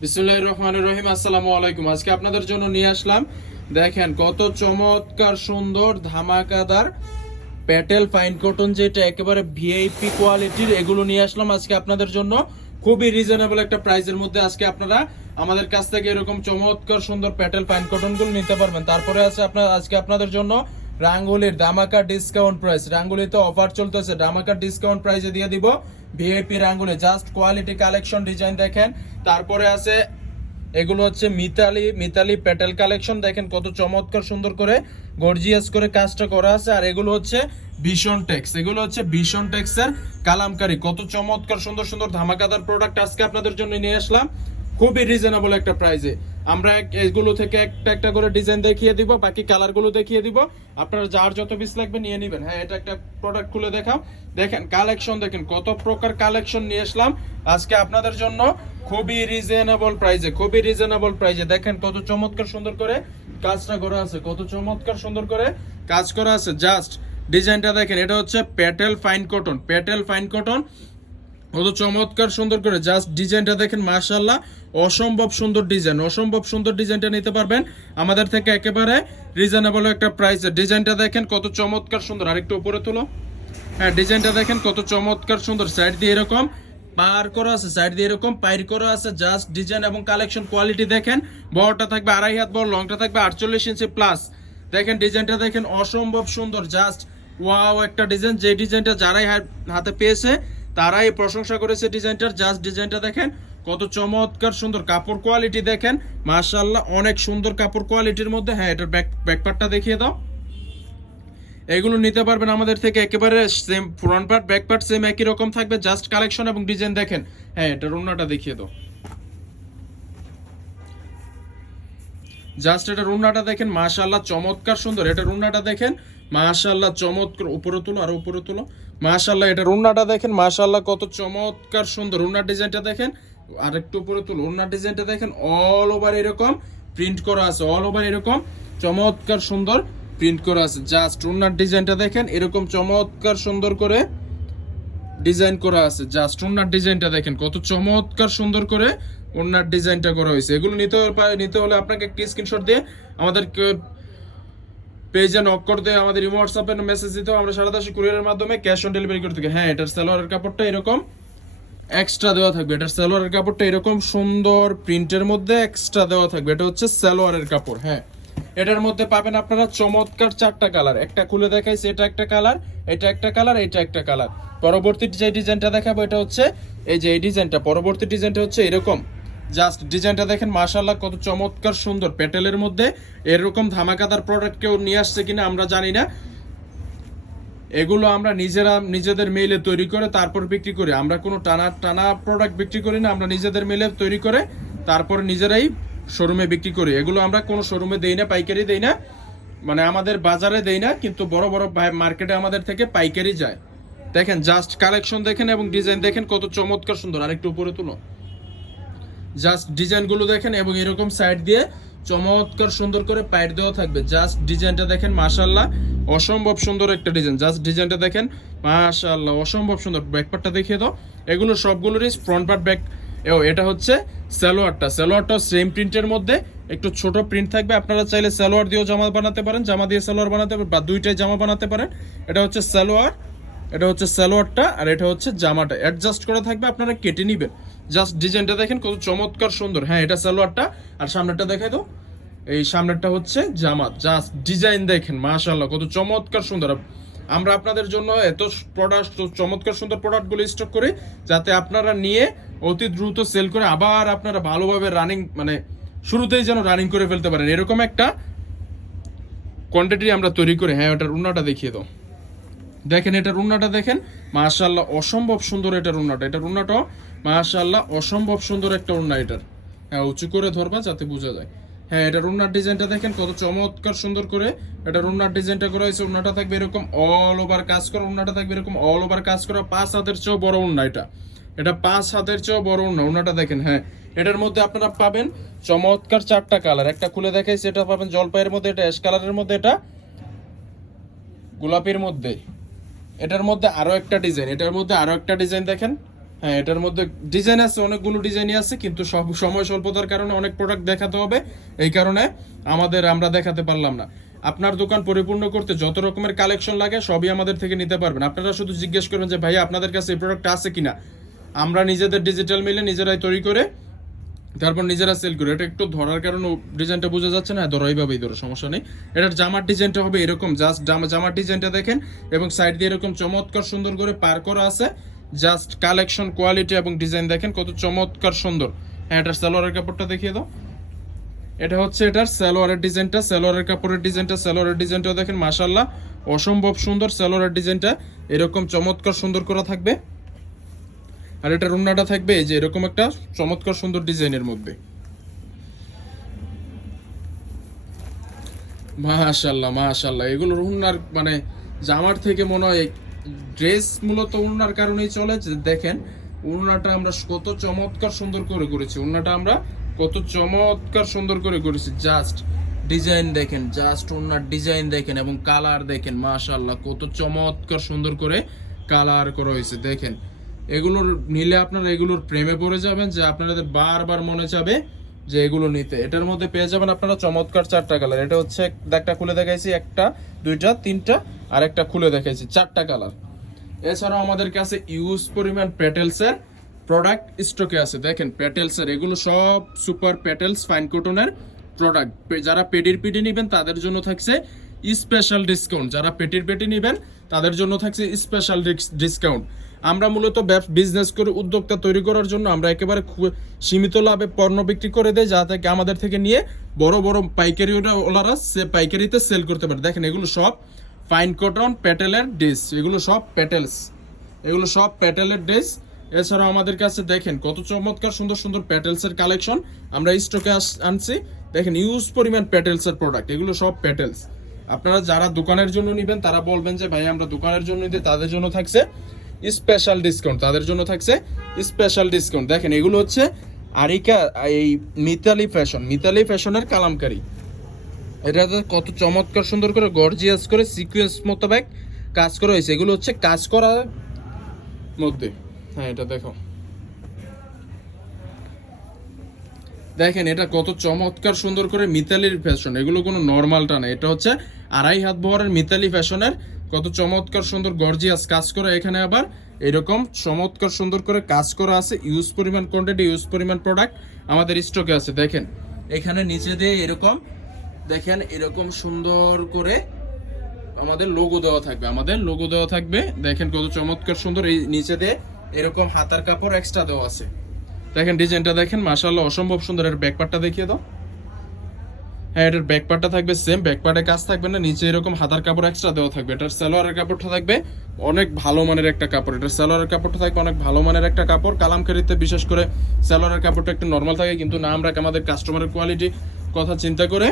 বিসমিল্লাহির রহমানির রহিম। আসসালামু আলাইকুম। আজকে আপনাদের জন্য নিয়ে আসলাম, দেখেন কত চমৎকার সুন্দর ধামাকাদার প্যাটেল ফাইন কটন, যেটা একেবারে ভিআইপি কোয়ালিটির, এগুলো নিয়ে আসলাম আজকে আপনাদের জন্য খুবই রিজনেবল একটা প্রাইসের মধ্যে। আজকে আপনারা আমাদের কাছ থেকে এরকম চমৎকার সুন্দর প্যাটেল ফাইন কটনগুলো নিতে পারবেন। তারপরে আছে আজকে আপনাদের জন্য রাঙ্গুলির ধামাকা ডিসকাউন্ট প্রাইস, রাঙ্গুলিতে অফার চলতেছে, ধামাকা ডিসকাউন্ট প্রাইসে দিয়ে দিব ভিআইপি রাঙ্গুলি। জাস্ট কোয়ালিটি কালেকশন ডিজাইন দেখেন। তারপরে আছে এগুলো হচ্ছে মিতালি প্যাটেল কালেকশন, দেখেন কত চমৎকার সুন্দর করে গর্জিয়াস করে কাজটা করা আছে। আর এগুলো হচ্ছে ভীষণ টেক্স, এগুলো হচ্ছে ভীষণ টেক্সের কালামকারী, কত চমৎকার সুন্দর সুন্দর ধামাকাদার প্রোডাক্ট আজকে আপনাদের জন্য নিয়ে আসলাম খুবই রিজনেবল একটা প্রাইসে। আমরা এগুলো থেকে একটা একটা করে ডিজাইন দেখিয়ে দিব, বাকি কালারগুলো দেখিয়ে দিব, আপনারা যার যত পিস লাগবে নিয়ে নেবেন। হ্যাঁ, এটা একটা প্রোডাক্ট খুলে দেখাও, দেখেন কালেকশন, দেখেন কত প্রকার কালেকশন নিয়ে আসলাম আজকে আপনাদের জন্য খুবই রিজনেবল প্রাইসে, খুবই রিজনেবল প্রাইসে। দেখেন কত চমৎকার সুন্দর করে কাজটা করা আছে, কত চমৎকার সুন্দর করে কাজ করা আছে। জাস্ট ডিজাইনটা দেখেন, এটা হচ্ছে Patel fine cotton, Patel fine cotton, কত চমৎকার সুন্দর করে জাস্ট ডিজাইনটা দেখেন, মাশাআল্লাহ অসম্ভব সুন্দর ডিজাইন, অসম্ভব সুন্দর ডিজাইনটা নিতে পারবেন আমাদের থেকে একেবারে রিজনেবল একটা প্রাইসে। ডিজাইনটা দেখেন কত চমৎকার সুন্দর, আরেকটু উপরে তোলো। হ্যাঁ, ডিজাইনটা দেখেন কত চমৎকার সুন্দর, সাইড দিয়ে এরকম পার করা আছে, সাইড দিয়ে এরকম পাইর করা আছে। জাস্ট ডিজাইন এবং কালেকশন কোয়ালিটি দেখেন, বড়টা থাকবে 2.5 হাত বড়, লংটা থাকবে 48 ইঞ্চি প্লাস। দেখেন ডিজাইনটা দেখেন অসম্ভব সুন্দর, জাস্ট ওয়াও একটা ডিজাইন, যে ডিজাইনটা যারাই হাতে পেয়েছে তারাই প্রশংসা করেছে ডিজাইনটার। জাস্ট ডিজাইনটা দেখেন কত চমৎকার সুন্দর, কাপড় কোয়ালিটি দেখেন মাশাআল্লাহ অনেক সুন্দর কাপড় কোয়ালিটির মধ্যে। হ্যাঁ, এটার ব্যাকপার্টটা দেখিয়ে দাও। এগুলো নিতে পারবেন আমাদের থেকে একেবারে same, front part back part same একই রকম থাকবে, জাস্ট কালেকশন এবং ডিজাইন দেখেন। হ্যাঁ, এটার ওড়নাটা দেখিয়ে দাও, জাস্ট এটার ওড়নাটা দেখেন মাশাআল্লাহ চমৎকার সুন্দর, এটার ওড়নাটা দেখেন মাশাআল্লাহ চমৎকার, উপরে তুলো আর উপরে তুলো, মাশাআল্লাহ এটার ওড়নাটা দেখেন মাশাআল্লাহ কত চমৎকার সুন্দর, ওড়নার ডিজাইনটা দেখেন, আর একটু উপরে তুলো, ওড়নার ডিজাইনটা দেখেন অল ওভার এরকম প্রিন্ট করা আছে, অল ওভার এরকম চমৎকার সুন্দর প্রিন্ট করা আছে। জাস্ট ওড়নার ডিজাইনটা দেখেন এরকম চমৎকার সুন্দর করে ডিজাইন করা আছে। জাস্ট ওড়নার ডিজাইনটা দেখেন কত চমৎকার সুন্দর করে ওড়নার ডিজাইনটা করা হয়েছে। এগুলো নিতে হলে আপনাকে একটি স্ক্রিনশট দিয়ে আমাদের পেজে নক করতে, আমাদের ইমো হোয়াটসঅ্যাপে মেসেজ দিতে, আমরা সারা দেশে কুরিয়ারের মাধ্যমে ক্যাশ অন ডেলিভারি করে থাকি। হ্যাঁ, এটার সালোয়ারের কাপড়টা এরকম এক্সট্রা দেওয়া থাকবে, এটার সালোয়ারের কাপড়টা এরকম সুন্দর প্রিন্টের মধ্যে এক্সট্রা দেওয়া থাকবে, এটা হচ্ছে সালোয়ারের কাপড়। হ্যাঁ, এটার মধ্যে পাবেন আপনারা চমৎকার 4টা কালার, একটা খুলে দেখাইছে, এটা একটা কালার, এটা একটা কালার, এটা একটা কালার। পরবর্তী যে ডিজাইনটা দেখাবো এটা হচ্ছে এই যে এই ডিজাইনটা, পরবর্তী ডিজাইনটা হচ্ছে এরকম। জাস্ট ডিজাইনটা দেখেন মাশাআল্লাহ কত চমৎকার সুন্দর, প্যাটেলের মধ্যে এরকম ধামাকাদার প্রোডাক্ট কেউ নিয়ে আসছে কিনা আমরা জানি না। এগুলো আমরা নিজেদের মেইলে তৈরি করে তারপর বিক্রি করি, আমরা কোনো টানা প্রোডাক্ট বিক্রি করি না, আমরা নিজেদের মেইলে তৈরি করে তারপর নিজেরাই শোরুমে বিক্রি করি। এগুলো আমরা কোনো শোরুমে দেই না, পাইকারি দেই না, মানে আমাদের বাজারে দেই না, কিন্তু বড় বড় মার্কেটে আমাদের থেকে পাইকারি যায়। দেখেন জাস্ট কালেকশন দেখেন এবং ডিজাইন দেখেন কত চমৎকার সুন্দর, আরেকটু উপরে তুলো। জাস্ট ডিজাইনগুলো দেখেন এবং এরকম সাইড দিয়ে চমৎকার সুন্দর করে পাইট দেওয়া থাকবে। জাস্ট ডিজাইনটা দেখেন মাশাআল্লাহ অসম্ভব সুন্দর একটা ডিজাইন, জাস্ট ডিজাইনটা দেখেন মাশাআল্লাহ অসম্ভব সুন্দর। ব্যাকপার্টটা দেখিয়ে দাও, এগুলো সবগুলোরই ফ্রন্ট পার্ট ব্যাক। এটা হচ্ছে সালোয়ারটা, সালোয়ারটা সেম প্রিন্টের মধ্যে একটু ছোট প্রিন্ট থাকবে, আপনারা চাইলে সালোয়ার দিয়েও জামা বানাতে পারেন, জামা দিয়ে সালোয়ার বানাতে পারেন, বা দুইটাই জামা বানাতে পারেন। এটা হচ্ছে সালোয়ার, এটা হচ্ছে সালোয়ারটা, আর এটা হচ্ছে জামাটা অ্যাডজাস্ট করা থাকবে, আপনারা কেটে নেবেন। জাস্ট ডিজাইনটা দেখেন কত চমৎকার সুন্দর। হ্যাঁ, এটা সালোয়ারটা, আর সামনেরটা দেখাই দাও, এই সামনেরটা হচ্ছে জামা। জাস্ট ডিজাইন দেখেন মাশাআল্লাহ কত চমৎকার সুন্দর। আমরা আপনাদের জন্য এত প্রোডাক্ট, চমৎকার সুন্দর প্রোডাক্টগুলো স্টক করি যাতে আপনারা নিয়ে অতি দ্রুত সেল করে আবার আপনারা ভালোভাবে রানিং, মানে শুরুতেই যেন রানিং করে ফেলতে পারেন, এরকম একটা কোয়ান্টিটি আমরা তৈরি করি। হ্যাঁ, ওটার উন্নাটা দেখিয়ে দাও, দেখেন এটার উন্নাটা দেখেন মাশাআল্লাহ অসম্ভব সুন্দর, এটার উন্নাটা, এটার উন্নাটাও মাশাআল্লাহ অসম্ভব সুন্দর একটা উন্না এটার। হ্যাঁ, উঁচু করে ধরবা যাতে বোঝা যায়। হ্যাঁ, এটার উন্নার ডিজাইনটা দেখেন কত চমৎকার সুন্দর করে এটার উন্নার ডিজাইনটা করা হয়েছে। উন্নাটা থাকবে এরকম অল ওভার কাজ করা, উন্নাটা থাকবে এরকম অল ওভার কাজ করা, 5 হাতের চেয়েও বড় উন্না এটা, এটা 5 হাতের চেয়েও বড় উন্না, উন্নাটা দেখেন। হ্যাঁ, এটার মধ্যে আপনারা পাবেন চমৎকার 4টা কালার, একটা খুলে দেখাইছি, এটা পাবেন জলপাইয়ের মধ্যে, এটা অ্যাশ কালারের মধ্যে, এটা গোলাপির মধ্যে, এটার মধ্যে আরো একটা ডিজাইন, এটার মধ্যে আরো একটা ডিজাইন দেখেন হ্যাঁ, এটার মধ্যে ডিজাইন আছে, অনেকগুলো ডিজাইনই আছে, কিন্তু সব সময় স্বল্পতার কারণে অনেক প্রোডাক্ট দেখাতে হবে, এই কারণে আমরা দেখাতে পারলাম না। আপনার দোকান পরিপূর্ণ করতে যত রকমের কালেকশন লাগে সবই আমাদের থেকে নিতে পারবেন। আপনারা শুধু জিজ্ঞেস করবেন যে ভাইয়া আপনাদের কাছে এই প্রোডাক্ট আছে কিনা, আমরা নিজেদের ডিজিটাল মিলে নিজেরাই তৈরি করে তারপর নিজেরা সেল করি। এটা একটু ধরার কারণে ডিজাইনটা বোঝা যাচ্ছে না, ধরো এইভাবেই ধরো, সমস্যা নেই। এটার জামার ডিজাইনটা হবে এরকম, জাস্ট জামার ডিজাইনটা দেখেন, এবং সাইড দিয়ে এরকম চমৎকার সুন্দর করে পার করা আছে। জাস্ট কালেকশন, কোয়ালিটি এবং ডিজাইন দেখেন কত চমৎকার সুন্দর। হ্যাঁ, এটার সালোয়ারের কাপড়টা দেখিয়ে দাও। এটা হচ্ছে এটার সালোয়ারের ডিজাইনটা, সালোয়ারের কাপড়ের ডিজাইনটা, সালোয়ারের ডিজাইনটাও দেখেন মাশাআল্লাহ অসম্ভব সুন্দর। সালোয়ারের ডিজাইনটা এরকম চমৎকার সুন্দর করা থাকবে, আর এটার ওড়নাটা থাকবে এই যে এরকম একটা চমৎকার সুন্দর ডিজাইনের মধ্যে। মাশাআল্লাহ মাশাআল্লাহ, এগুলোর ওড়নার মানে জামার থেকে মনে হয় ড্রেস মূলত ওড়নার কারণেই চলে। যে দেখেন ওড়নাটা আমরা কত চমৎকার সুন্দর করে করেছি, ওড়নাটা আমরা কত চমৎকার সুন্দর করে করেছি। জাস্ট ডিজাইন দেখেন, জাস্ট ওড়নার ডিজাইন দেখেন এবং কালার দেখেন, মাশাআল্লাহ কত চমৎকার সুন্দর করে কালার করা হয়েছে। দেখেন এগুলোর নিলে আপনারা এগুলোর প্রেমে পড়ে যাবেন, যে আপনাদের বারবার মনে যাবে যে এগুলো নিতে। এটার মধ্যে পেয়ে যাবেন আপনারা চমৎকার 4টা কালার। এটা হচ্ছে একটা খুলে দেখাইছি, একটা, দুইটা, তিনটা, আর একটা খুলে দেখাইছি, 4টা কালার। এছাড়াও আমাদের কাছে ইউজ পরিমাণ প্যাটেলসের প্রোডাক্ট স্টকে আছে। দেখেন প্যাটেলসের এগুলো সব সুপার প্যাটেলস ফাইন কটনের প্রোডাক্ট। যারা পেটির পিটি নেবেন তাদের জন্য থাকছে স্পেশাল ডিসকাউন্ট, যারা পেটির পেটি নেবেন তাদের জন্য থাকছে স্পেশাল ডিসকাউন্ট। আমরা মূলত বিজনেস করে উদ্যোক্তা তৈরি করার জন্য আমরা একেবারে সীমিত লাভে পণ্য বিক্রি করে দেয়, যাতে আমাদের থেকে নিয়ে বড় বড় পাইকারি ওনারা পাইকারিতে সেল করতে পারে। দেখেন এগুলো সব ফাইন কটন প্যাটেলের ড্রেস, এগুলো সব প্যাটেলস, এগুলো সব প্যাটেলের ড্রেস। এছাড়াও আমাদের কাছে দেখেন কত চমৎকার সুন্দর সুন্দর প্যাটেলসের কালেকশন আমরা স্টকে আনছি। দেখেন ইউজ পরিমাণ প্যাটেলসের প্রোডাক্ট, এগুলো সব প্যাটেলস। আপনারা যারা দোকানের জন্য নেবেন তারা বলবেন যে ভাই আমরা দোকানের জন্য নিতে, তাদের জন্য থাকছে স্পেশাল ডিসকাউন্ট, তাদের জন্য থাকছে স্পেশাল ডিসকাউন্ট। দেখেন এগুলো হচ্ছে আরিকা, এই মিতালি ফ্যাশন, মিতালি ফ্যাশনের কালামকারী। এটাতে কত চমৎকার সুন্দর করে গর্জিয়াস করে সিকোয়েন্স মোতাবেক কাজ করা হয়েছে, এগুলো হচ্ছে কাজ করার মধ্যে। হ্যাঁ, এটা দেখো, দেখেন এটা কত চমৎকার সুন্দর করে মিতালির ফ্যাশন, এগুলো কোনো নর্মালটা না, এটা হচ্ছে 2.5 হাত বহরের মিতালি ফ্যাশনের কত চমৎকার সুন্দর গর্জিয়াস কাজ করা। এখানে আবার এরকম চমৎকার সুন্দর করে কাজ করা আছে। ইউজ পরিমাণ কোয়ান্টিটি, ইউজ পরিমাণ প্রোডাক্ট আমাদের স্টকে আছে। দেখেন এখানে নিচে দিয়ে এরকম, দেখেন এরকম সুন্দর করে আমাদের লোগো দেওয়া থাকবে, আমাদের লোগো দেওয়া থাকবে। দেখেন কত চমৎকার সুন্দর, এই নিচে দিয়ে এরকম হাতার কাপড় এক্সট্রা দেওয়া আছে। দেখেন ডিজাইনটা দেখেন মাশাআল্লাহ অসম্ভব সুন্দর। এর ব্যাকপার্টটা দেখিয়ে দাও। হ্যাঁ, এটার ব্যাকপার্টটা থাকবে সেম, ব্যাকপার্টে কাজ থাকবে না, নিচে এরকম হাতার কাপড় এক্সট্রা দেওয়া থাকবে। এটার সালোয়ারের কাপড়টা থাকবে অনেক ভালো মানের একটা কাপড়, এটার সালোয়ারের কাপড়টা থাকবে অনেক ভালো মানের একটা কাপড়। কালামকারীতে বিশেষ করে সালোয়ারের কাপড়টা একটু নর্মাল থাকে, কিন্তু না, আমরা আমাদের কাস্টমারের কোয়ালিটি কথা চিন্তা করে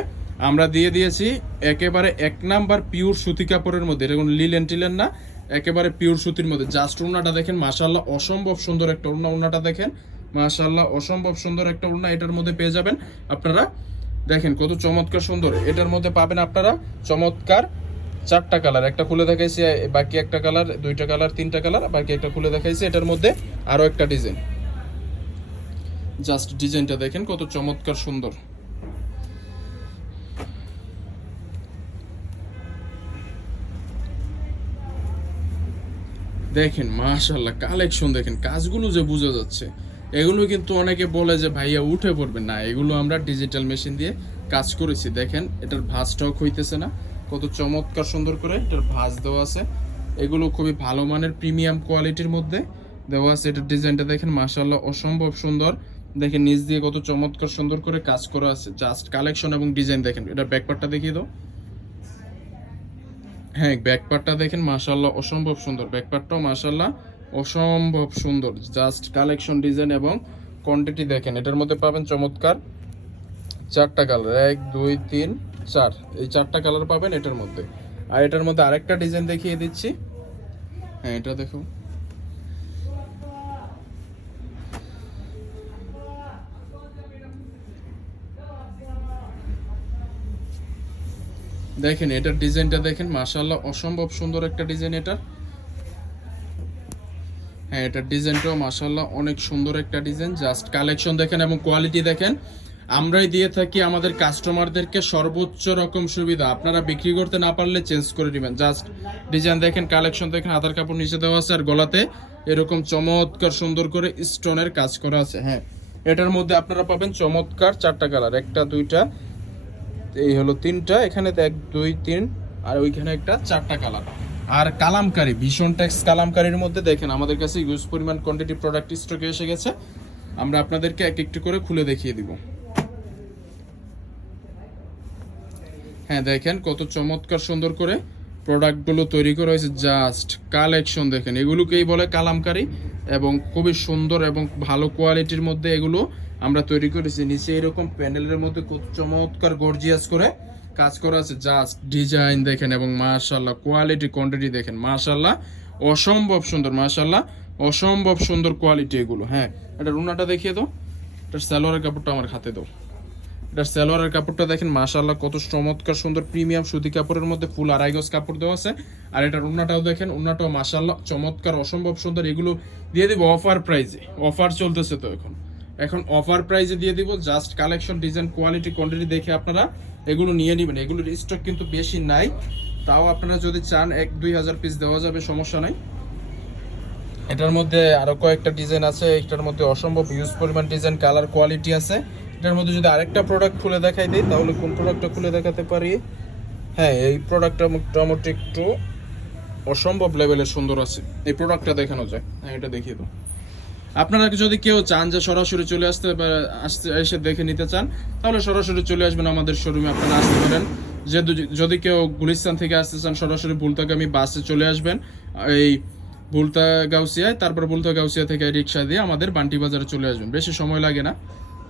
আমরা দিয়ে দিয়েছি একেবারে 1 নাম্বার পিওর সুতি কাপড়ের মধ্যে। এটা কোনো লিলেন টিলেন না, একেবারে পিওর সুতির মধ্যে। জাস্ট ওড়নাটা দেখেন মাশাআল্লাহ অসম্ভব সুন্দর একটা ওড়না, ওড়নাটা দেখেন মাশাআল্লাহ অসম্ভব সুন্দর একটা ওড়না এটার মধ্যে পেয়ে যাবেন আপনারা। দেখেন কত চমৎকার সুন্দর, এটার মধ্যে পাবেন আপনারা চমৎকার 4টা কালার। একটা খুলে দেখাইছি, বাকি একটা কালার, 2টা কালার, 3টা কালার, বাকি একটা খুলে দেখাইছি। এটার মধ্যে আরো একটা ডিজাইন, জাস্ট ডিজাইনটা দেখেন কত চমৎকার সুন্দর। দেখেন মাশাআল্লাহ কালেকশন দেখেন, কাজগুলো যে বোঝা যাচ্ছে। এগুলো কিন্তু অনেকে বলে যে ভাইয়া উঠে পড়বে না, এগুলো আমরা ডিজিটাল মেশিন দিয়ে কাজ করেছি। দেখেন এটার ভাঁজটাও হইতেছে না, কত চমৎকার সুন্দর করে এটার ভাঁজ দেওয়া আছে। এগুলো খুবই ভালো মানের প্রিমিয়াম কোয়ালিটির মধ্যে দেওয়া আছে। এটার ডিজাইনটা দেখেন মাশাআল্লাহ অসম্ভব সুন্দর। দেখেন নিচ দিয়ে কত চমৎকার সুন্দর করে কাজ করা আছে। জাস্ট কালেকশন এবং ডিজাইন দেখেন। এটার ব্যাকপার্টটা দেখিয়ে দাও। হ্যাঁ, ব্যাকপার্টটা দেখেন মাশাআল্লাহ অসম্ভব সুন্দর, ব্যাকপার্টটাও মাশাআল্লাহ অসম্ভব সুন্দর। জাস্ট কালেকশন, ডিজাইন এবং কোয়ান্টিটি দেখেন। এটার মধ্যে পাবেন চমৎকার 4টা কালার, 1 2 3 4, এই 4টা কালার পাবেন এটার মধ্যে। আর এটার মধ্যে আরেকটা ডিজাইন দেখিয়ে দিচ্ছি। হ্যাঁ, এটা দেখো, দেখেন এটার ডিজাইনটা দেখেন মাশাআল্লাহ অসম্ভব সুন্দর একটা ডিজাইন এটার। হ্যাঁ, এটার ডিজাইনটাও মাশাআল্লাহ অনেক সুন্দর একটা ডিজাইন। জাস্ট কালেকশন দেখেন এবং কোয়ালিটি দেখেন। আমরাই দিয়ে থাকি আমাদের কাস্টমারদেরকে সর্বোচ্চ রকম সুবিধা। আপনারা বিক্রি করতে না পারলে চেঞ্জ করে দিবেন। জাস্ট ডিজাইন দেখেন, কালেকশন দেখেন, হাতার কাপড় নিচে দেওয়া আছে আর গলাতে এরকম চমৎকার সুন্দর করে স্টোনের কাজ করা আছে। হ্যাঁ, এটার মধ্যে আপনারা পাবেন চমৎকার 4টা কালার, 1টা 2টা, এই হলো 3টা, এখানে 1 2 3 আর ওইখানে একটা 4টা কালার। আর কালামকারী, ভীষণ টেক্স কালামকারীর মধ্যে দেখেন আমাদের কাছে ইউজ পরিমাণ কোয়ান্টিটি প্রোডাক্ট স্টকে এসে গেছে। আমরা আপনাদেরকে এক একটু করে খুলে দেখিয়ে দিব। হ্যাঁ, দেখেন কত চমৎকার সুন্দর করে প্রোডাক্টগুলো তৈরি করা হয়েছে। জাস্ট কালেকশন দেখেন, এগুলোকেই বলে কালামকারী এবং খুবই সুন্দর এবং ভালো কোয়ালিটির মধ্যে এগুলো আমরা তৈরি করেছি। নিচে এরকম প্যানেলের মধ্যে খুব চমৎকার গর্জিয়াস করে কাজ করা আছে। জাস্ট ডিজাইন দেখেন এবং মাশাআল্লাহ কোয়ালিটি কোয়ান্টিটি দেখেন, মাশাআল্লাহ অসম্ভব সুন্দর, মাশাআল্লাহ অসম্ভব সুন্দর কোয়ালিটি এগুলো। হ্যাঁ, এটা রুনাটা দেখিয়ে দাও, এটা সালোয়ারের কাপড়টা আমার হাতে দাও। এটার সালোয়ারের কাপড়টা দেখেন মাশাআল্লাহ কত চমৎকার সুন্দর প্রিমিয়াম সুতি কাপড়ের মধ্যে ফুল আড়াই গজ কাপড় দেওয়া আছে। আর এটার ওন্নাটাও দেখেন, ওন্নাটাও মাশাআল্লাহ চমৎকার অসম্ভব সুন্দর। এগুলো দিয়ে দিব অফার প্রাইজে, অফার চলতেছে তো এখন অফার প্রাইজে দিয়ে দিব। Just collection design quality quantity দেখে আপনারা এগুলো নিয়ে নেবেন। এগুলোর স্টক কিন্তু বেশি নাই, তাও আপনারা যদি চান 1-2 হাজার পিস দেওয়া যাবে, সমস্যা নাই। এটার মধ্যে আরো কয়েকটা ডিজাইন আছে, এটার মধ্যে অসম্ভব ইউজ পরিমাণ ডিজাইন কালার কোয়ালিটি আছে। এটার মধ্যে যদি আরেকটা প্রোডাক্ট খুলে দেখাই দিই, তাহলে কোন প্রোডাক্টটা খুলে দেখাতে পারি? হ্যাঁ, এই প্রোডাক্টটা মোটামুটি একটু অসম্ভব লেভেলের সুন্দর আছে, এই প্রোডাক্টটা দেখানো যায়। হ্যাঁ, এটা দেখিয়ে দাও। আপনারা যদি কেউ চান যে সরাসরি চলে আসতে এসে দেখে নিতে চান, তাহলে সরাসরি চলে আসবেন আমাদের শোরুমে, আপনারা আসতে পারেন। যদি কেউ গুলিস্তান থেকে আসতে চান, সরাসরি বুলতাগামী বাসে চলে আসবেন এই বুলতা গাউসিয়ায়, তারপর বুলতা গাউসিয়া থেকে রিক্সা দিয়ে আমাদের বান্টি বাজারে চলে আসবেন। বেশি সময় লাগে না,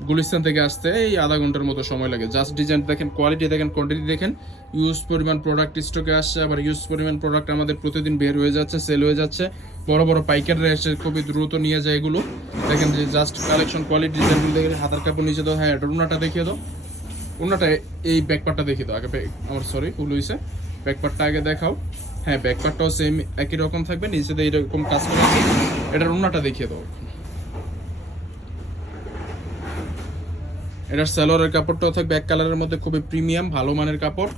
গুলিস্তান থেকে আসতে এই আধা ঘন্টার মতো সময় লাগে। জাস্ট ডিজাইন দেখেন, কোয়ালিটি দেখেন, কোয়ান্টিটি দেখেন। ইউজ পরিমাণ প্রোডাক্ট স্টকে আসছে, আবার ইউজ পরিমাণ প্রোডাক্ট আমাদের প্রতিদিন বের হয়ে যাচ্ছে, সেল হয়ে যাচ্ছে। বড় বড় পাইকাররা এসে খুবই দ্রুত নিয়ে যায় এগুলো। দেখেন যে জাস্ট কালেকশন কোয়ালিটি ডিজাইনগুলো দেখেন। হাতার কাপড় নিচে দাও। হ্যাঁ, এটা উন্নাটা দেখিয়ে দাও, উন্নাটা এই ব্যাকপার্টটা দেখিয়ে দাও আগে। আমার সরি ভুল হয়েছে, ব্যাকপার্টটা আগে দেখাও। হ্যাঁ, ব্যাকপার্টটাও সেম একই রকম থাকবে, নিচে দিয়ে এরকম কাজ করেছে। এটার উন্নাটা দেখিয়ে দাও। এটার সালোয়ারের কাপড়টাও থাকবে এক কালারের মধ্যে, খুবই প্রিমিয়াম ভালো মানের কাপড়।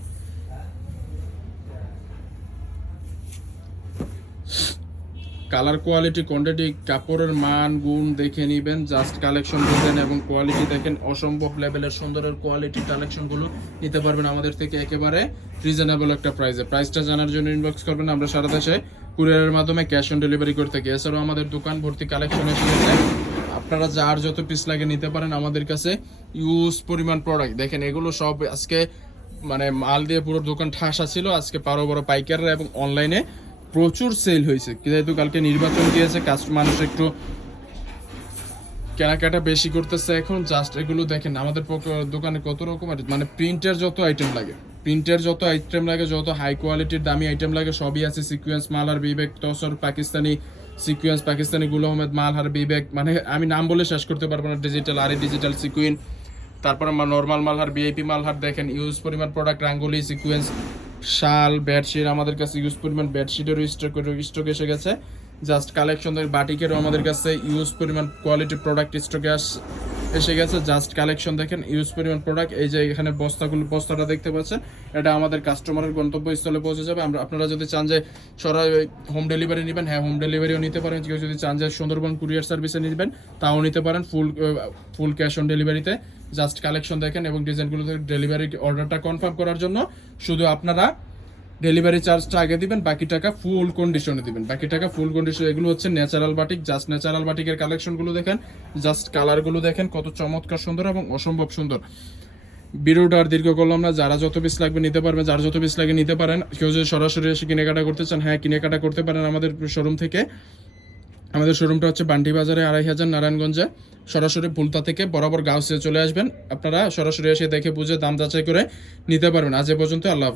কালার কোয়ালিটি কোয়ান্টিটি কাপড়ের মান গুণ দেখে নেবেন। জাস্ট কালেকশন ডিজাইন এবং কোয়ালিটি দেখেন, অসম্ভব লেভেলের সুন্দরের কোয়ালিটি কালেকশনগুলো নিতে পারবেন আমাদের থেকে একেবারে রিজনেবল একটা প্রাইসে। প্রাইসটা জানার জন্য ইনবক্স করবেন। আমরা সারা দেশে কুরিয়ারের মাধ্যমে ক্যাশ অন ডেলিভারি করে থাকি। এছাড়াও আমাদের দোকান ভর্তি কালেকশন এসে গেছে, আপনারা যার যত পিস লাগে নিতে পারেন আমাদের কাছে। ইউজ পরিমাণ প্রোডাক্ট দেখেন, এগুলো সব আজকে মানে মাল দিয়ে পুরো দোকান ঠাসা ছিল। আজকে বড় বড় পাইকাররা এবং অনলাইনে প্রচুর সেল হয়েছে, যেহেতু কালকে নির্বাচন দিয়েছে, মানুষ একটু কেনাকাটা বেশি করতেছে এখন। জাস্ট এগুলো দেখেন আমাদের দোকানে কত রকমের মানে প্রিন্টের যত আইটেম লাগে, যত হাই কোয়ালিটির দামি আইটেম লাগে সবই আছে। সিকোয়েন্স, মালহার, বিবেক, তসর, পাকিস্তানি সিকোয়েন্স, পাকিস্তানি গুল আহমেদ, মালহার, বিবেক, মানে আমি নাম বলে শেষ করতে পারবো না। ডিজিটাল আরে ডিজিটাল সিকুইন, তারপর আমার নর্মাল মালহার, ভিআইপি মালহার দেখেন। ইউজ পরিমাণ প্রোডাক্ট, রাঙ্গুলি, সিকোয়েন্স, শাল, বেডশিট, আমাদের কাছে ইউজ পরিমাণ বেডশিটেরও স্টক এসে গেছে। জাস্ট কালেকশন বাটিকেরও আমাদের কাছে ইউজ পরিমাণ কোয়ালিটি প্রোডাক্ট স্টকে এসে গেছে। জাস্ট কালেকশন দেখেন, ইউজ পরিমাণ প্রোডাক্ট। এই যে এখানে বস্তাটা দেখতে পাচ্ছেন, এটা আমাদের কাস্টমারের গন্তব্যস্থলে পৌঁছে যাবে। আপনারা যদি চান যে সরাসরি হোম ডেলিভারি নেবেন, হ্যাঁ হোম ডেলিভারিও নিতে পারেন। কেউ যদি চান যে সুন্দরবন কুরিয়ার সার্ভিসে নেবেন, তাও নিতে পারেন ফুল ক্যাশ অন ডেলিভারিতে। জাস্ট কালেকশন দেখেন এবং ডিজাইনগুলো ডেলিভারি অর্ডারটা কনফার্ম করার জন্য শুধু আপনারা ডেলিভারি চার্জটা আগে দিবেন, বাকি টাকা ফুল কন্ডিশনে দিবেন। এগুলো হচ্ছে ন্যাচারাল বাটিক। জাস্ট ন্যাচারাল বাটিকের কালেকশনগুলো দেখেন, জাস্ট কালারগুলো দেখেন কত চমৎকার সুন্দর এবং অসম্ভব সুন্দর। ভিডিওটা আর দীর্ঘ করলাম না, যারা যত পিস লাগবে নিতে পারবেন, যার যত পিস লাগে নিতে পারেন। কেউ যদি সরাসরি এসে কেনাকাটা করতে চান, হ্যাঁ কেনাকাটা করতে পারেন আমাদের শোরুম থেকে। আমাদের শোরুমটা হচ্ছে বান্টি বাজারে 2500 নারায়ণগঞ্জে। সরাসরি বুলতা থেকে বরাবর গাউসিয়া চলে আসবেন, আপনারা সরাসরি এসে দেখে বুঝে দাম যাচাই করে নিতে পারবেন। আজ এ পর্যন্ত, আল্লাহ হাফেজ।